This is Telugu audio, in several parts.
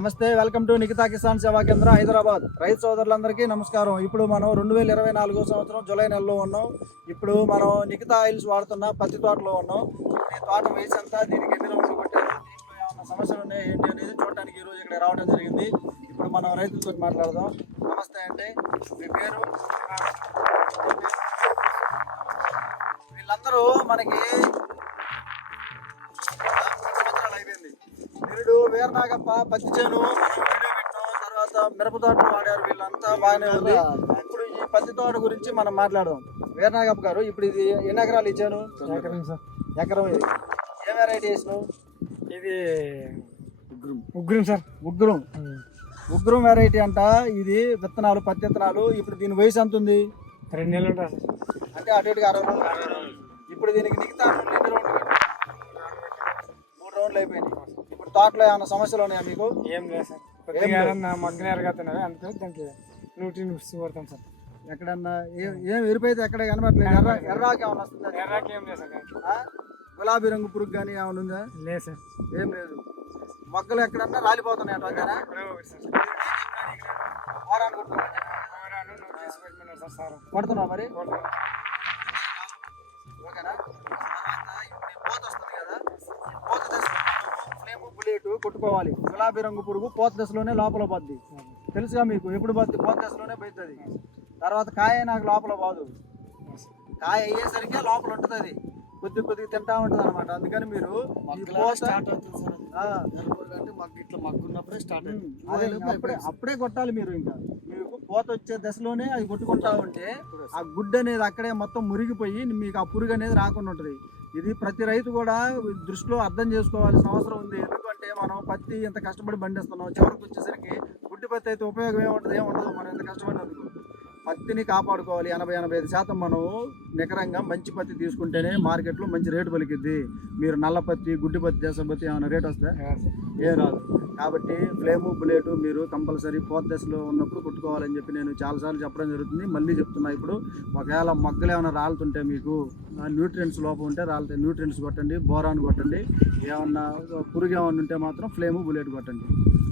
నమస్తే వెల్కమ్ టు నిఖితా కిసాన్ సేవా కేంద్ర హైదరాబాద్. రైతు సోదరులందరికీ నమస్కారం. ఇప్పుడు మనం రెండు వేల ఇరవై నాలుగో సంవత్సరం జూలై నెలలో ఉన్నాం. ఇప్పుడు మనం నిఖితా ఆయిల్స్ వాడుతున్న పత్తి తోటలో ఉన్నాం. ఈ తోట వేసంతా అంతా దీనికి ఎన్ని రోజులు కొట్టారు దీంట్లో ఏమైనా సమస్యలు ఉన్నాయి ఏంటి అనేది చూడటానికి ఈ రోజు ఇక్కడ రావడం జరిగింది. ఇప్పుడు మనం రైతులతో మాట్లాడదాం. నమస్తే అండి. మీ పేరు? వీళ్ళందరూ మనకి నిరుడు వీరనాగప్ప పత్తి చేను తర్వాత మిరప తోటలు వాడారు వీళ్ళంతా బాగానే ఉంది. ఇప్పుడు ఈ పత్తి తోట గురించి మనం మాట్లాడదాం. వీరనాగప్ప గారు ఇప్పుడు ఇది ఎన్ని ఎకరాలు ఇచ్చాను ఎకరం ఇది. ఏ వెరైటీ వేసినావు? ఇది ముగ్గురం సార్. ఉగ్రం. ఉగ్రం వెరైటీ అంట. ఇది విత్తనాలు పత్తి విత్తనాలు. ఇప్పుడు దీని వయసు ఎంత ఉంది? రెండు నెలలు సార్. అంటే అటు ఇటుగా అరవై రోజులు ఇప్పుడు దీనికి మిగతా? మూడు రౌండ్లు అయిపోయినాయి. ఇప్పుడు తోటలో ఏమైనా సమస్యలు ఉన్నాయా మీకు? ఏం లేదు సార్. కొద్దిగా ఏమన్నా మగ్గన ఎరగతున్నవి అందుకే దానికి నూటి కొడతాం సార్. ఎక్కడన్నా ఏ- ఏం ఎరుపైతే ఎక్కడ కనబడట్లేదు? ఎర్ర ఎర్రాకి ఏమైనా వస్తుందా? ఎర్రాకి ఏం లేదు సార్. ఆ? గులాబీ రంగు పురుగు కానీ ఏమైనా ఉందా? లేదు సార్. ఏం లేదు. మొక్కలు ఎక్కడన్నా రాలిపోతున్నాయి అటు అంతేనా ఇప్పుడే ఒకటి సార్. వారానికి కొడుతున్నావు మరి? కొడతాను. కొట్టుకోవాలి. గులాబీ రంగు పురుగు పోత దశలోనే లోపల పోద్ది. తెలుసుగా మీకు ఎప్పుడు పోద్ది? పోత దశలోనే పోతుంది తర్వాత కాయ నాకు లోపల పోదు. కాయ అయ్యేసరికి లోపల ఉంటుంది. కొద్ది కొద్దిగా తింటా ఉంటుంది అనమాట అందుకని మీరు అప్పుడే అప్పుడే కొట్టాలి మీరు ఇంకా. మీకు పోత వచ్చే దశలోనే అది కొట్టుకుంటా ఉంటే ఆ గుడ్డ అనేది అక్కడే మొత్తం మురిగిపోయి మీకు ఆ పురుగు అనేది రాకుండా ఉంటుంది. ఇది ప్రతి రైతు కూడా దృష్టిలో అర్థం చేసుకోవాల్సిన అవసరం ఉంది. ఎందుకంటే మనం పత్తి ఎంత కష్టపడి పండిస్తున్నాం. చివరికి వచ్చేసరికి గుడ్డి పత్తి అయితే ఉపయోగం ఏముంటుంది ఏముండదు. మనం ఎంత కష్టపడినందుకు పత్తిని కాపాడుకోవాలి. ఎనభై ఎనభై ఐదు శాతం మనం నికరంగా మంచి పత్తి తీసుకుంటేనే మార్కెట్లో మంచి రేటు పలికిద్ది. మీరు నల్ల పత్తి గుడ్డి పత్తి దేశ పత్తి ఏమైనా రేట్ సార్. ఏం రాదు. కాబట్టి ఫ్లేము బుల్లెట్ మీరు కంపల్సరీ ఫోర్త్ దశలో ఉన్నప్పుడు కొట్టుకోవాలని చెప్పి నేను చాలాసార్లు చెప్పడం జరుగుతుంది. మళ్ళీ చెప్తున్నా ఇప్పుడు ఒకవేళ మొక్కలు ఏమైనా రాలుతుంటే మీకు న్యూట్రియంట్స్ లోపం ఉంటే రాలితే న్యూట్రియంట్స్ కొట్టండి బోరాన్ కొట్టండి. ఏమన్నా పురుగు ఏమన్నా ఉంటే మాత్రం ఫ్లేము బుల్లెట్ కొట్టండి.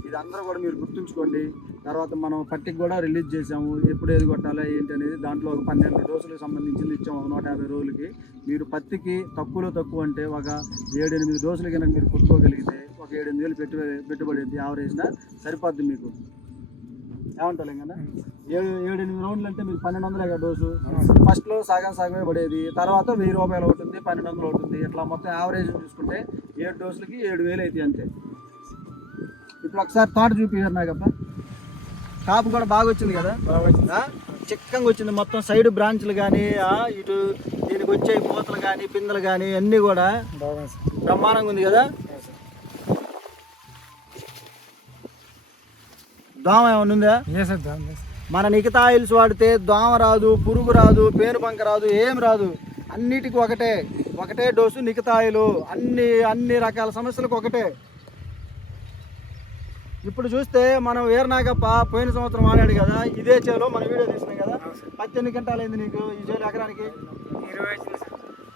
ఇది అందరూ కూడా మీరు గుర్తుంచుకోండి. తర్వాత మనం పట్టికి కూడా రిలీజ్ చేసాము ఎప్పుడు ఏది కొట్టాలి ఏంటి అనేది దాంట్లో ఒక పన్నెండు డోసులకు సంబంధించింది ఇచ్చాము నూట యాభై రోజులకి. మీరు పత్తికి తక్కువలో తక్కువ అంటే ఒక ఏడెనిమిది డోసులు కనుక మీరు కొట్టుకోగలిగితే ఒక ఏడు ఎనిమిది వేలు పెట్టుబడి పెట్టుబడి యావరేజ్న సరిపోద్ది మీకు. ఏమంటారు కదా ఏడు ఏడు ఎనిమిది రౌండ్లు అంటే మీకు పన్నెండు వందలే కదా డోసు. ఫస్ట్లో సగం సగమే పడేది. తర్వాత వెయ్యి రూపాయలు ఉంది పన్నెండు వందలు ఉంది. ఇట్లా మొత్తం యావరేజ్ చూసుకుంటే ఏడు డోసులకి ఏడు వేలు అవుతాయి అంతే. ఇప్పుడు ఒకసారి తోట చూపించారు నాకప్ప. కాపు కూడా బాగా వచ్చింది కదా? చిక్కంగా వచ్చింది. మొత్తం సైడ్ బ్రాంచ్లు కానీ ఇటు దీనికి వచ్చే పూతలు కానీ పిందెలు కానీ అన్నీ కూడా బ్రహ్మాండంగా ఉంది కదా? దోమ ఏమైనా ఉందా. మన నిఖితా ఆయిల్స్ వాడితే దోమ రాదు పురుగు రాదు పేను బంక రాదు ఏం రాదు. అన్నిటికీ ఒకటే ఒకటే డోసు నిఖితా ఆయిల్ అన్ని అన్ని రకాల సమస్యలకు ఒకటే. ఇప్పుడు చూస్తే మనం వీరనాగప్ప పోయిన సంవత్సరం వాడాడు కదా ఇదే చేలో మన వీడియో తీసినాం కదా. ఎన్ని గంటలు అయింది నీకు ఈ చేలో ఎకరానికి? ఇరవై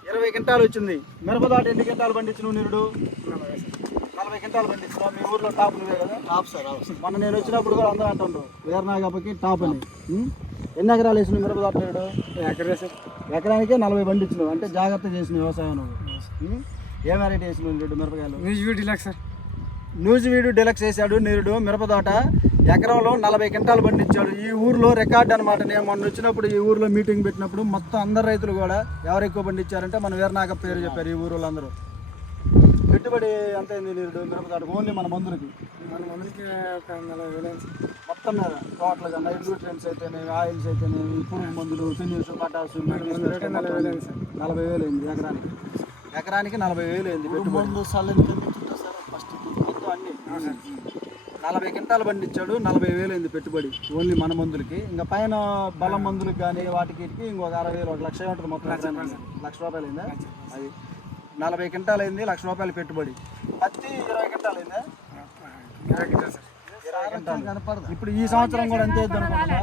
ఇరవై గంటలు వచ్చింది. మిరపదాట ఎన్ని గంటలు పండించినావు నిరుడు? మీ ఊర్లో టాప్ నువ్వే కదా? Top sir. మొన్న నేను వచ్చినప్పుడు కూడా అందరూ అంటుండ్రు వీరనాగప్పకి టాప్ అని? ఎన్ని ఎకరాలు వేసిన మిరపదాట నేడు ఎకరే సార్. ఎకరానికి నలభై పండించినావు అంటే జాగ్రత్త చేసిన వ్యవసాయం నువ్వు? ఏ వెరైటీ వేసినావు నిరుడు మిరపకాయలు? News video deluxe sir. News వీడు డెలక్స్ వేసాడు నిరుడు మిరపదోట ఎకరంలో నలభై క్వింటాలు పండించాడు ఈ ఊర్లో రికార్డ్ అనమాట నేను మొన్న వచ్చినప్పుడు ఈ ఊర్లో మీటింగ్ పెట్టినప్పుడు మొత్తం అందరు రైతులు కూడా ఎవరు ఎక్కువ పండించారంటే మన వీరనాగ పేరు చెప్పారు ఈ ఊరు అందరూ పెట్టుబడి ఎంత అయింది నిరుడు మిరపదోట ఓన్లీ మన మందులకి? మన మందులకి ఒక నలభై వేలు అయింది. సార్. మొత్తం మీద టోటల్గా నైట్ న్యూట్రియన్స్ అయితేనేవి ఆయిల్స్ అయితేనేవి పురుగు మందులు ఫినిష్ పటాసు నలభై వేలు అయింది సార్. నలభై వేలు అయింది ఎకరానికి. ఎకరానికి నలభై వేలు అయింది పెట్టుబడి. ముందు కింద సార్? ఫస్ట్ మొత్తం అన్ని. నలభై క్వింటాలు పండించాడు నలభై వేలు అయింది పెట్టుబడి. ఓన్లీ మన మందులకి. ఇంకా పైన బలం మందులకు కానీ వాటికి వీటికి ఇంకొక అరవై వేలు ఒక లక్ష ఉంటుంది మొత్తం ఎకరానికి. లక్ష రూపాయలు అయిందా? అది నలభై క్వింటాలు అయింది లక్ష రూపాయలు పెట్టుబడి. పత్తి ఇరవై క్వింటాలు అయిందా? ఇరవై క్వింటాలు. ఇప్పుడు ఈ సంవత్సరం కూడా అంతే అనుకుంటున్నా